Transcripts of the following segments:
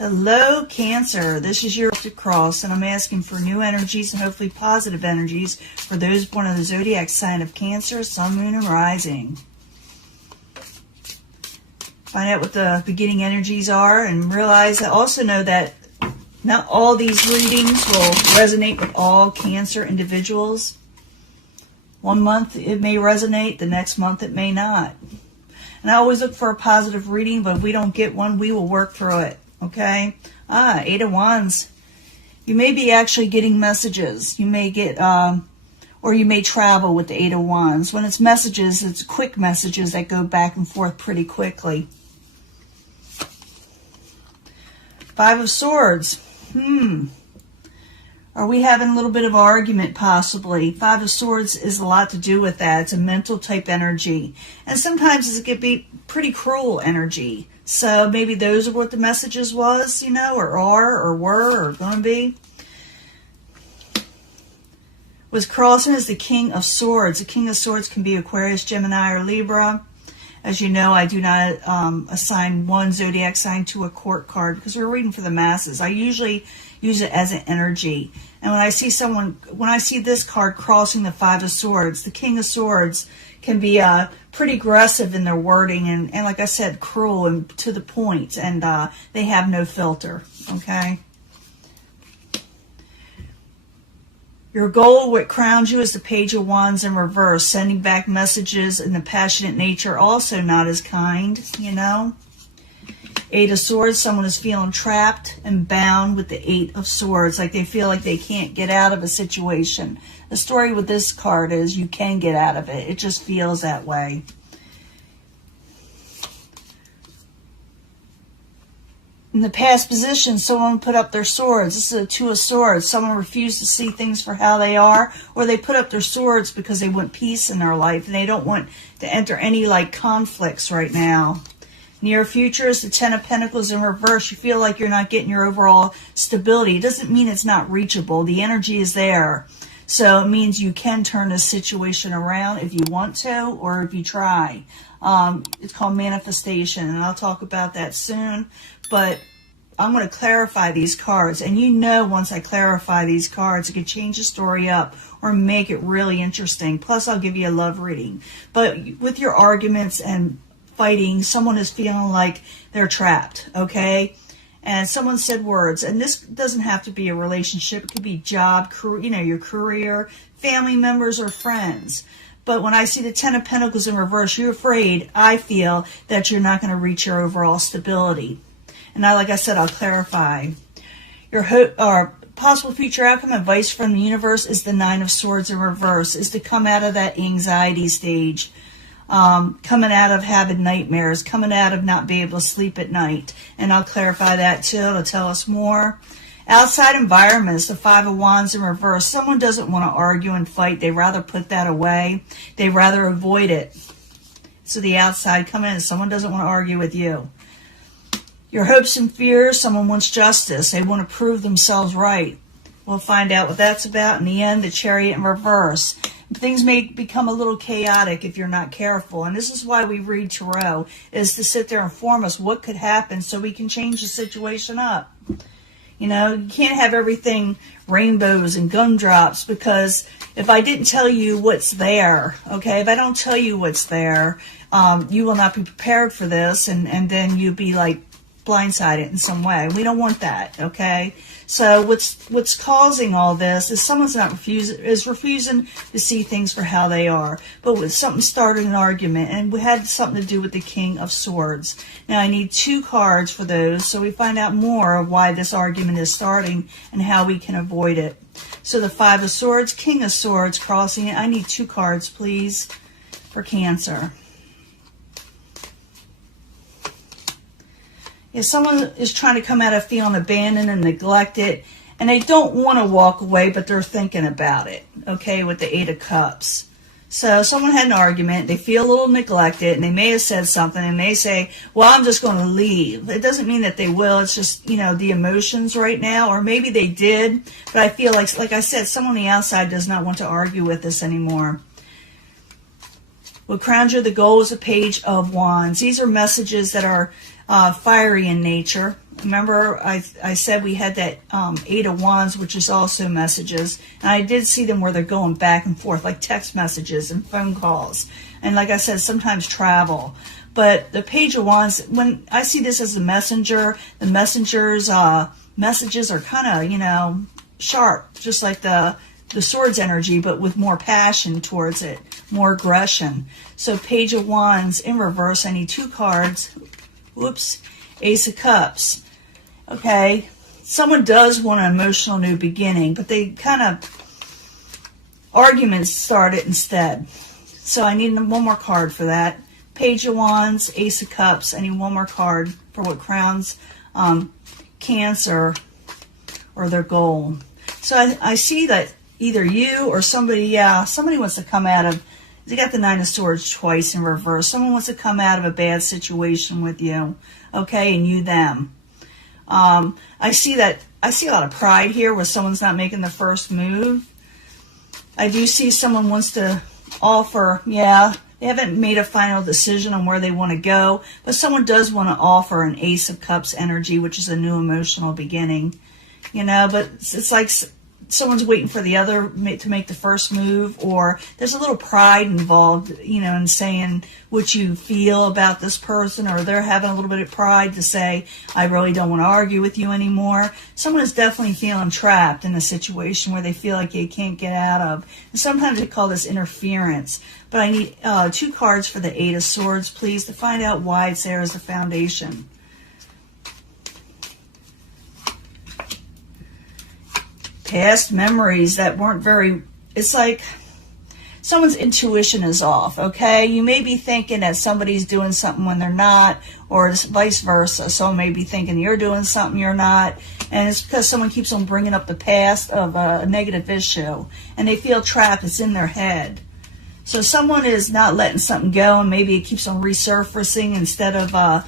Hello, Cancer. This is your cross, and I'm asking for new energies and hopefully positive energies for those born in the zodiac sign of Cancer, Sun, Moon, and Rising. Find out what the beginning energies are, and realize, also know that not all these readings will resonate with all Cancer individuals. One month it may resonate, the next month it may not. And I always look for a positive reading, but if we don't get one, we will work through it. Okay? Eight of Wands. You may be actually getting messages. You may get, or you may travel with the Eight of Wands. When it's messages, it's quick messages that go back and forth pretty quickly. Five of Swords. Are we having a little bit of argument, possibly? Five of Swords is a lot to do with that. It's a mental type energy. And sometimes it could be pretty cruel energy. So maybe those are what the messages was, you know, or are, or were, or going to be. Was crossing as the King of Swords. The King of Swords can be Aquarius, Gemini, or Libra. As you know, I do not assign one zodiac sign to a court card because we're reading for the masses. I usually use it as an energy. And when I see this card crossing the Five of Swords, the King of Swords can be pretty aggressive in their wording and like I said, cruel and to the point, and they have no filter, okay? Your goal, what crowns you, is the Page of Wands in reverse. Sending back messages in the passionate nature, also not as kind, you know. Eight of Swords, someone is feeling trapped and bound with the Eight of Swords, like they feel like they can't get out of a situation. The story with this card is you can get out of it. It just feels that way. In the past position, someone put up their swords. This is a Two of Swords. Someone refused to see things for how they are, or they put up their swords because they want peace in their life and they don't want to enter any like conflicts right now. Near future is the Ten of Pentacles in reverse. You feel like you're not getting your overall stability. It doesn't mean it's not reachable. The energy is there. So it means you can turn this situation around if you want to or if you try. It's called manifestation, and I'll talk about that soon. But I'm going to clarify these cards. And you know, once I clarify these cards, it could change the story up or make it really interesting. Plus, I'll give you a love reading. But with your arguments and fighting, someone is feeling like they're trapped, okay? And someone said words. And this doesn't have to be a relationship. It could be job, career, you know, your career, family members, or friends. But when I see the Ten of Pentacles in reverse, you're afraid, I feel, that you're not going to reach your overall stability. And now, like I said, I'll clarify. Your hope or possible future outcome advice from the universe is the Nine of Swords in reverse, is to come out of that anxiety stage, coming out of having nightmares, coming out of not being able to sleep at night. And I'll clarify that too. It'll tell us more. Outside environments, the Five of Wands in reverse. Someone doesn't want to argue and fight. They rather put that away. They rather avoid it. So the outside come in. Someone doesn't want to argue with you. Your hopes and fears, someone wants justice. They want to prove themselves right. We'll find out what that's about. In the end, the Chariot in reverse. Things may become a little chaotic if you're not careful. And this is why we read Tarot, is to sit there and inform us what could happen so we can change the situation up. You know, you can't have everything rainbows and gumdrops, because if I didn't tell you what's there, okay, if I don't tell you what's there, you will not be prepared for this, and then you'll be like blindsided in some way. We don't want that, okay? So what's causing all this is someone's refusing to see things for how they are. But with something started an argument, and it had something to do with the King of Swords. Now I need two cards for those, so we find out more of why this argument is starting and how we can avoid it. So the Five of Swords, King of Swords crossing it. I need two cards, please, for Cancer. If someone is trying to come out of feeling abandoned and neglected, and they don't want to walk away, but they're thinking about it, okay, with the Eight of Cups. So someone had an argument, they feel a little neglected, and they may have said something, and they say, well, I'm just going to leave. It doesn't mean that they will. It's just, you know, the emotions right now, or maybe they did, but I feel like I said, someone on the outside does not want to argue with us anymore. What crowns you, the goal is a Page of Wands. These are messages that are fiery in nature. Remember, I said we had that Eight of Wands, which is also messages. And I did see them where they're going back and forth, like text messages and phone calls. And like I said, sometimes travel. But the Page of Wands, when I see this as a messenger, the messenger's messages are kind of, you know, sharp, just like the Swords energy, but with more passion towards it, more aggression. So Page of Wands in reverse, I need 2 cards. Whoops. Ace of Cups. Okay, someone does want an emotional new beginning, but they kind of, arguments started instead. So I need one more card for that. Page of Wands, Ace of Cups. I need one more card for what crowns Cancer or their goal. So I see that either you or somebody, somebody wants to come out of, they got the Nine of Swords twice in reverse. Someone wants to come out of a bad situation with you, okay, and you them. I see a lot of pride here where someone's not making the first move. I do see someone wants to offer, they haven't made a final decision on where they want to go, but someone does want to offer an Ace of Cups energy, which is a new emotional beginning, you know, but it's like someone's waiting for the other to make the first move, or there's a little pride involved, you know, in saying what you feel about this person, or they're having a little bit of pride to say, I really don't want to argue with you anymore. Someone is definitely feeling trapped in a situation where they feel like they can't get out of. And sometimes they call this interference. But I need 2 cards for the Eight of Swords, please, to find out why it's there as the foundation. Past memories that weren't very, it's like someone's intuition is off, okay? You may be thinking that somebody's doing something when they're not, or vice versa. Someone may be thinking you're doing something you're not, and it's because someone keeps on bringing up the past of a negative issue, and they feel trapped. It's in their head. So someone is not letting something go, and maybe it keeps on resurfacing instead of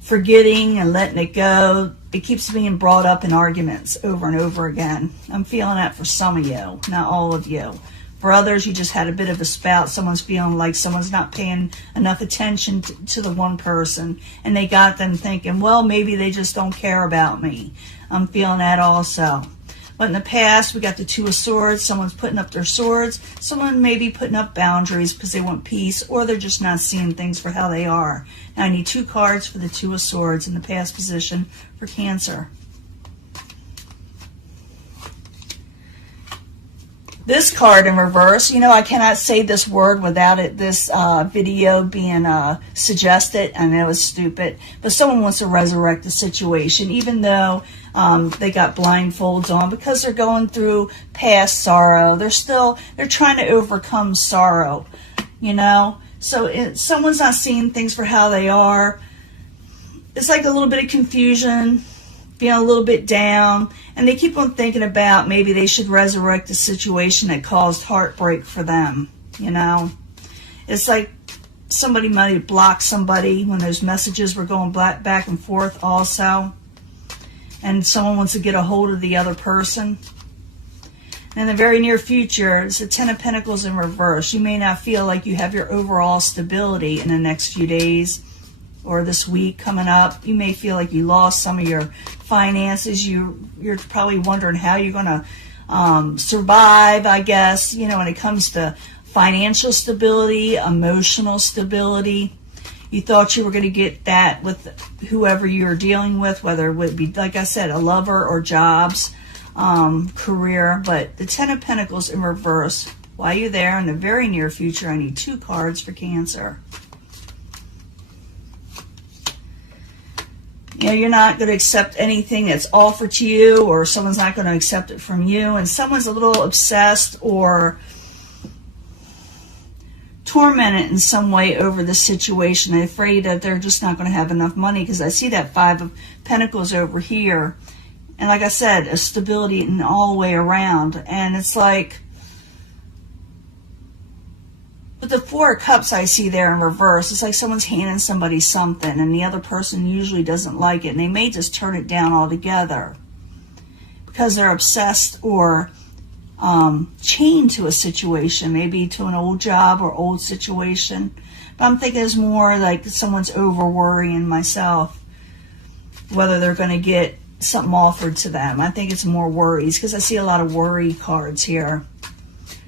forgetting and letting it go. It keeps being brought up in arguments over and over again. I'm feeling that for some of you, not all of you. For others, you just had a bit of a spout. Someone's feeling like someone's not paying enough attention to the one person, and they got them thinking, well, maybe they just don't care about me. I'm feeling that also. But in the past, we got the Two of Swords. Someone's putting up their swords. Someone may be putting up boundaries because they want peace, or they're just not seeing things for how they are. Now I need 2 cards for the Two of Swords in the past position for Cancer. This card in reverse, you know, I cannot say this word without this video being suggested. I know it's stupid, but someone wants to resurrect the situation, even though they got blindfolds on, because they're going through past sorrow. They're trying to overcome sorrow, you know. So someone's not seeing things for how they are. It's like a little bit of confusion, being a little bit down, and they keep on thinking about maybe they should resurrect a situation that caused heartbreak for them, you know. It's like somebody might have blocked somebody when those messages were going back and forth also, and someone wants to get a hold of the other person. In the very near future, it's the Ten of Pentacles in reverse. You may not feel like you have your overall stability in the next few days or this week coming up. You may feel like you lost some of your finances. You're probably wondering how you're going to survive, I guess, you know, when it comes to financial stability, emotional stability. You thought you were going to get that with whoever you're dealing with, whether it would be, like I said, a lover or jobs, career. But the Ten of Pentacles in reverse, while you're there in the very near future, I need 2 cards for Cancer. You know, you're not going to accept anything that's offered to you, or someone's not going to accept it from you, and someone's a little obsessed or tormented in some way over this situation. They're afraid that they're just not going to have enough money, because I see that Five of Pentacles over here. And like I said, a stability in all the way around. And it's like, but the Four of Cups I see there in reverse, it's like someone's handing somebody something, and the other person usually doesn't like it, and they may just turn it down altogether because they're obsessed or chained to a situation, maybe to an old job or old situation. But I'm thinking it's more like someone's over worrying myself. whether they're going to get something offered to them. I think it's more worries, because I see a lot of worry cards here.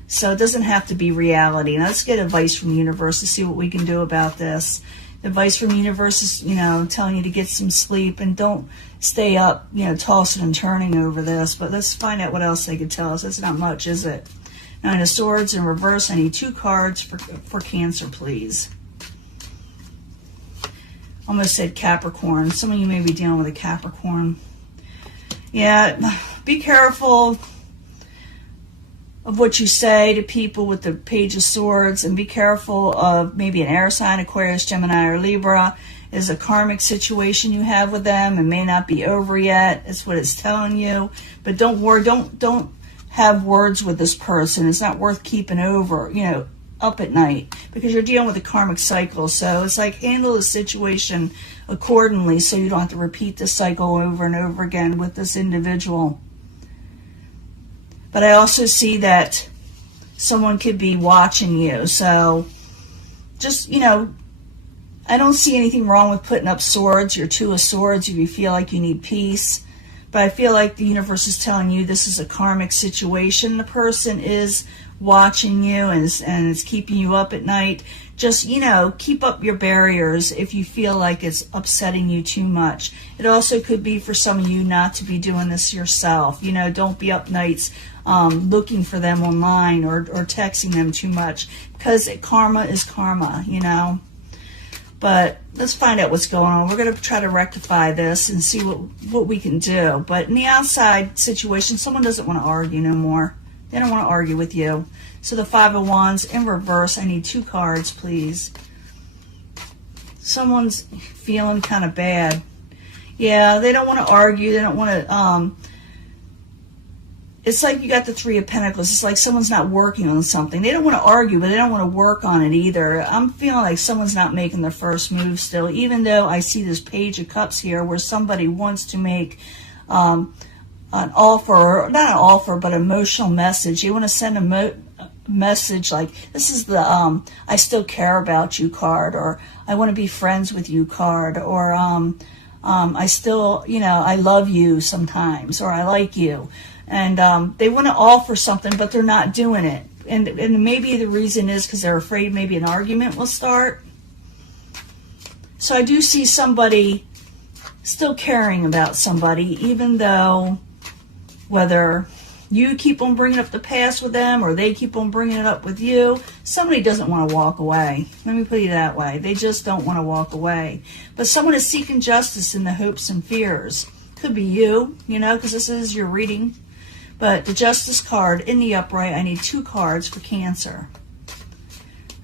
So it doesn't have to be reality. Now let's get advice from the universe to see what we can do about this. The advice from the universe is, telling you to get some sleep and don't stay up, tossing and turning over this. But let's find out what else they could tell us. That's not much, is it? Nine of Swords in reverse. I need 2 cards for Cancer, please. Almost said Capricorn. Some of you may be dealing with a Capricorn. Yeah, be careful of what you say to people with the Page of Swords, and be careful of maybe an air sign, Aquarius, Gemini, or Libra. Is a karmic situation you have with them and may not be over yet. That's what it's telling you. But don't worry, don't have words with this person. It's not worth keeping over, up at night, because you're dealing with a karmic cycle. So it's like, handle the situation accordingly so you don't have to repeat the cycle over and over again with this individual. But I also see that someone could be watching you. So just, I don't see anything wrong with putting up swords, your 2 of Swords, if you feel like you need peace. But I feel like the universe is telling you this is a karmic situation. The person is watching you and it's keeping you up at night. Just, keep up your barriers if you feel like it's upsetting you too much. It also could be for some of you not to be doing this yourself. Don't be up nights looking for them online or texting them too much, because karma is karma, But let's find out what's going on. We're going to try to rectify this and see what we can do. But in the outside situation, someone doesn't want to argue no more. They don't want to argue with you. So the 5 of Wands in reverse. I need 2 cards, please. Someone's feeling kind of bad. Yeah, they don't want to argue. They don't want to... It's like you got the 3 of Pentacles. It's like someone's not working on something. They don't want to argue, but they don't want to work on it either. I'm feeling like someone's not making their first move still, even though I see this Page of Cups here where somebody wants to make an offer, or not an offer, but an emotional message. You want to send a message like, this is the I still care about you card, or I want to be friends with you card, or I still, I love you sometimes, or I like you. And they want to offer something, but they're not doing it. And maybe the reason is because they're afraid maybe an argument will start. So I do see somebody still caring about somebody, even though whether you keep on bringing up the past with them or they keep on bringing it up with you, somebody doesn't want to walk away. Let me put it that way. They just don't want to walk away. But someone is seeking justice in the hopes and fears. Could be you, because this is your reading. But the Justice card in the upright, I need 2 cards for Cancer.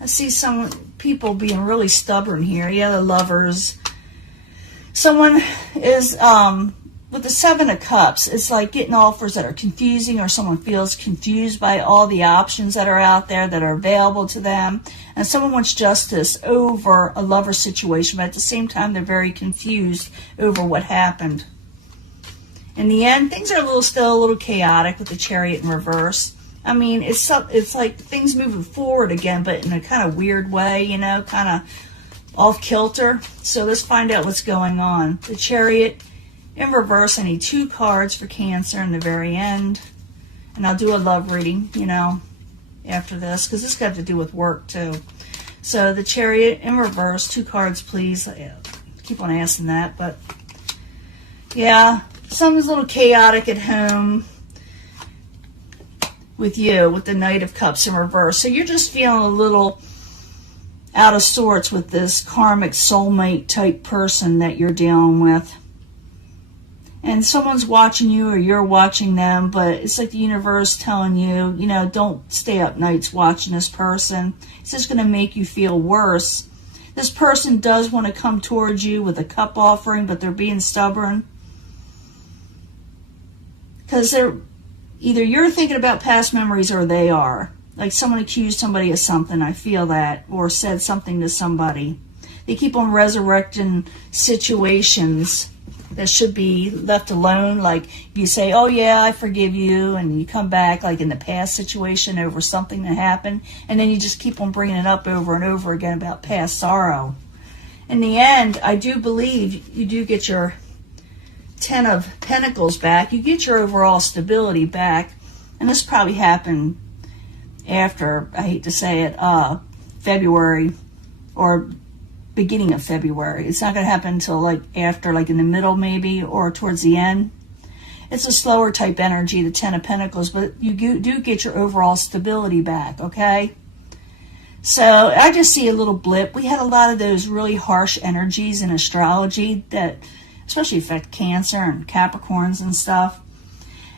I see some people being really stubborn here. Yeah, the Lovers. Someone is, with the 7 of Cups, it's like getting offers that are confusing, or someone feels confused by all the options that are out there that are available to them. And someone wants justice over a lover situation, but at the same time, they're very confused over what happened. In the end, things are still a little chaotic with the Chariot in reverse. I mean, it's like things moving forward again, but in a kind of weird way, kind of off kilter. So let's find out what's going on. The Chariot in reverse. I need 2 cards for Cancer in the very end. And I'll do a love reading, after this, because this got to do with work too. So the Chariot in reverse, 2 cards, please. I keep on asking that, but yeah. Something's a little chaotic at home with you, with the Knight of Cups in reverse. So you're just feeling a little out of sorts with this karmic soulmate type person that you're dealing with. And someone's watching you or you're watching them, but it's like the universe telling you, don't stay up nights watching this person. It's just going to make you feel worse. This person does want to come towards you with a cup offering, but they're being stubborn. Because either you're thinking about past memories or they are. Like someone accused somebody of something, I feel that, or said something to somebody. They keep on resurrecting situations that should be left alone. Like you say, oh yeah, I forgive you, and you come back like in the past situation over something that happened, and then you just keep on bringing it up over and over again about past sorrow. In the end, I do believe you do get your Ten of Pentacles back, you get your overall stability back. And this probably happened after, I hate to say it, February or beginning of February. It's not going to happen until like after, like in the middle maybe, or towards the end. It's a slower type energy, the Ten of Pentacles, but you do get your overall stability back, okay? So I just see a little blip. We had a lot of those really harsh energies in astrology that especially affect Cancer and Capricorns and stuff.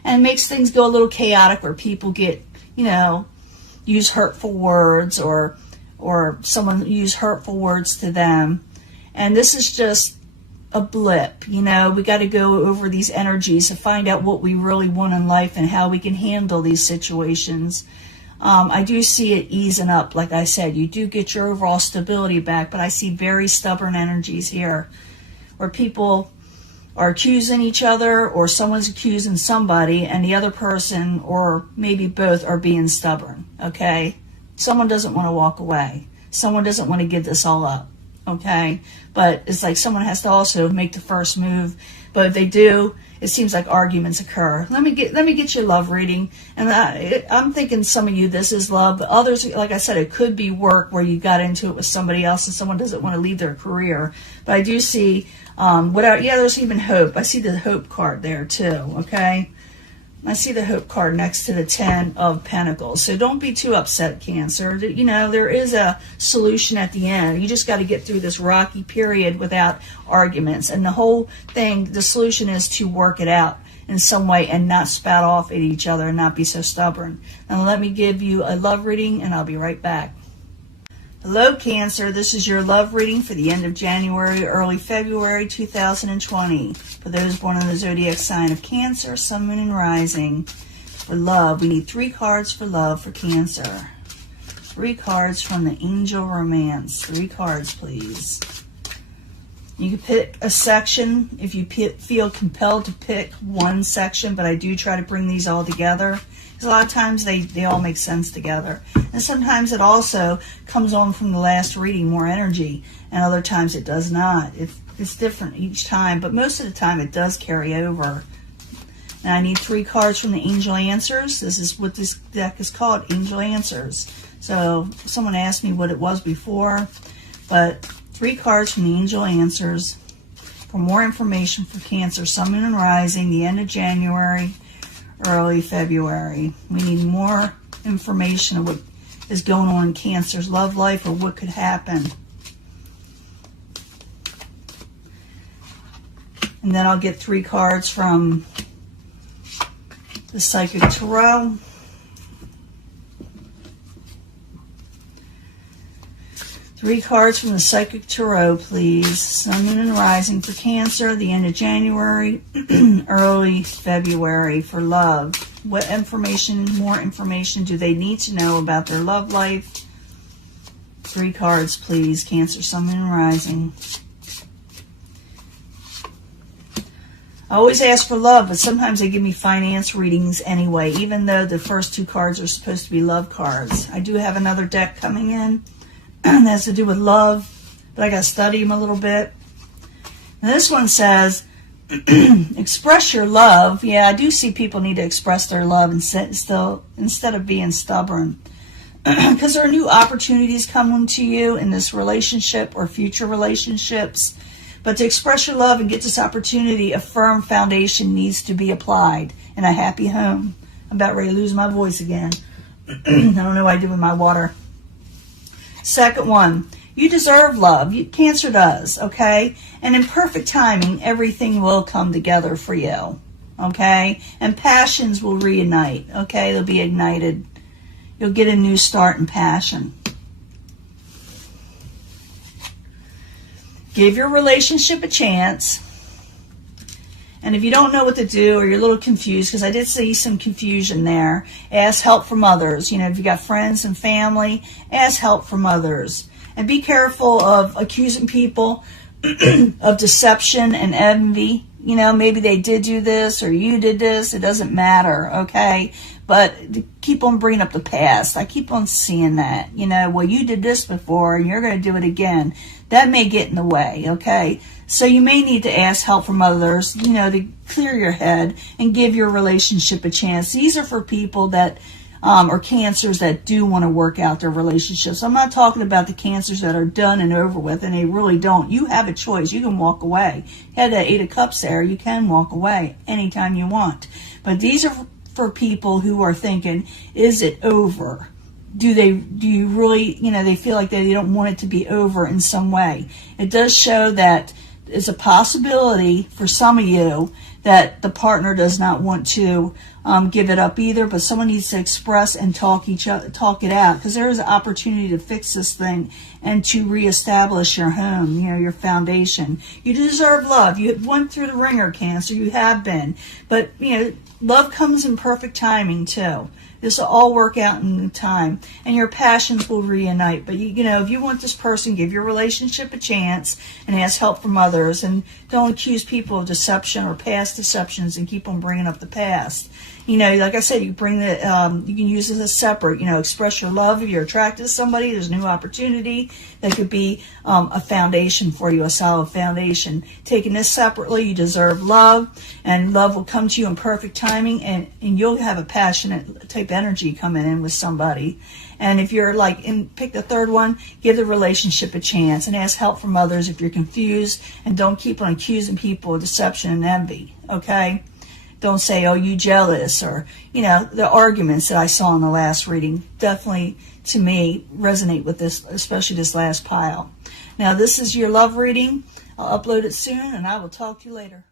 And makes things go a little chaotic where people get, you know, use hurtful words or someone use hurtful words to them. And this is just a blip, you know. We got to go over these energies to find out what we really want in life and how we can handle these situations. I do see it easing up. Like I said, you do get your overall stability back, but I see very stubborn energies here where people are accusing each other, or someone's accusing somebody, and the other person, or maybe both, are being stubborn, okay? Someone doesn't want to walk away. Someone doesn't want to give this all up, okay? But it's like someone has to also make the first move. But if they do, it seems like arguments occur. Let me get your love reading. And I'm thinking some of you, this is love. But others, like I said, it could be work where you got into it with somebody else and someone doesn't want to leave their career. But I do see, there's even hope. I see the hope card there too, okay? I see the hope card next to the Ten of Pentacles. So don't be too upset, Cancer. You know, there is a solution at the end. You just got to get through this rocky period without arguments. And the whole thing, the solution is to work it out in some way and not spout off at each other and not be so stubborn. Now let me give you a love reading and I'll be right back. Hello, Cancer. This is your love reading for the end of January, early February 2020. For those born in the zodiac sign of Cancer, Sun, Moon, and Rising. For love, we need 3 cards for love for Cancer. 3 cards from the Angel Romance. 3 cards, please. You can pick a section if you feel compelled to pick one section, but I do try to bring these all together. Because a lot of times they all make sense together. And sometimes it also comes on from the last reading, more energy. And other times it does not. It's different each time. But most of the time it does carry over. Now I need 3 cards from the Angel Answers. This is what this deck is called, Angel Answers. So someone asked me what it was before. But 3 cards from the Angel Answers. For more information for Cancer, Sun, Moon, and Rising, the end of January, early February. We need more information of what is going on in Cancer's love life or what could happen. And then I'll get 3 cards from the Psychic Tarot. 3 cards from the Psychic Tarot, please. Sun, Moon, and Rising for Cancer, the end of January, early February for love. What information, more information do they need to know about their love life? 3 cards, please. Cancer, Sun, Moon, and Rising. I always ask for love, but sometimes they give me finance readings anyway, even though the first 2 cards are supposed to be love cards. I do have another deck coming in that has to do with love, but I got to study them a little bit. And this one says, express your love. Yeah, I do see people need to express their love instead of being stubborn. Because there are new opportunities coming to you in this relationship or future relationships. But to express your love and get this opportunity, a firm foundation needs to be applied in a happy home. I'm about ready to lose my voice again. I don't know what I do with my water. Second one, you deserve love. Cancer does, okay? And in perfect timing, everything will come together for you, okay? And passions will reunite, okay? They'll be ignited. You'll get a new start in passion. Give your relationship a chance. And if you don't know what to do or you're a little confused, because I did see some confusion there, ask help from others. You know, if you got friends and family, ask help from others. And be careful of accusing people of deception and envy. You know, maybe they did do this or you did this. It doesn't matter, okay? But keep on bringing up the past. I keep on seeing that. Well, you did this before and you're going to do it again. That may get in the way, okay? So you may need to ask help from others, to clear your head and give your relationship a chance. These are for people that or cancers that do want to work out their relationships. I'm not talking about the cancers that are done and over with and they really don't. You have a choice. You can walk away. You had that 8 of Cups there. You can walk away anytime you want. But these are for people who are thinking, is it over? Do you really, they feel like they don't want it to be over in some way. It does show that it's a possibility for some of you that the partner does not want to give it up either, but someone needs to express and talk it out, because there is an opportunity to fix this thing and to reestablish your home, your foundation. You deserve love. You went through the ringer, Cancer. You have been, but love comes in perfect timing too. This will all work out in time, and your passions will reunite. But if you want this person, give your relationship a chance and ask help from others, and don't accuse people of deception or past deceptions and keep on bringing up the past. Like I said, you bring you can use it as separate. Express your love. If you're attracted to somebody, there's a new opportunity that could be a foundation for you, a solid foundation. Taking this separately, you deserve love, and love will come to you in perfect timing, and you'll have a passionate type energy coming in with somebody. And if you're pick the third one, give the relationship a chance and ask help from others if you're confused, and don't keep on accusing people of deception and envy, okay? Don't say, oh, you jealous, or, the arguments that I saw in the last reading definitely, to me, resonate with this, especially this last pile. Now, this is your love reading. I'll upload it soon, and I will talk to you later.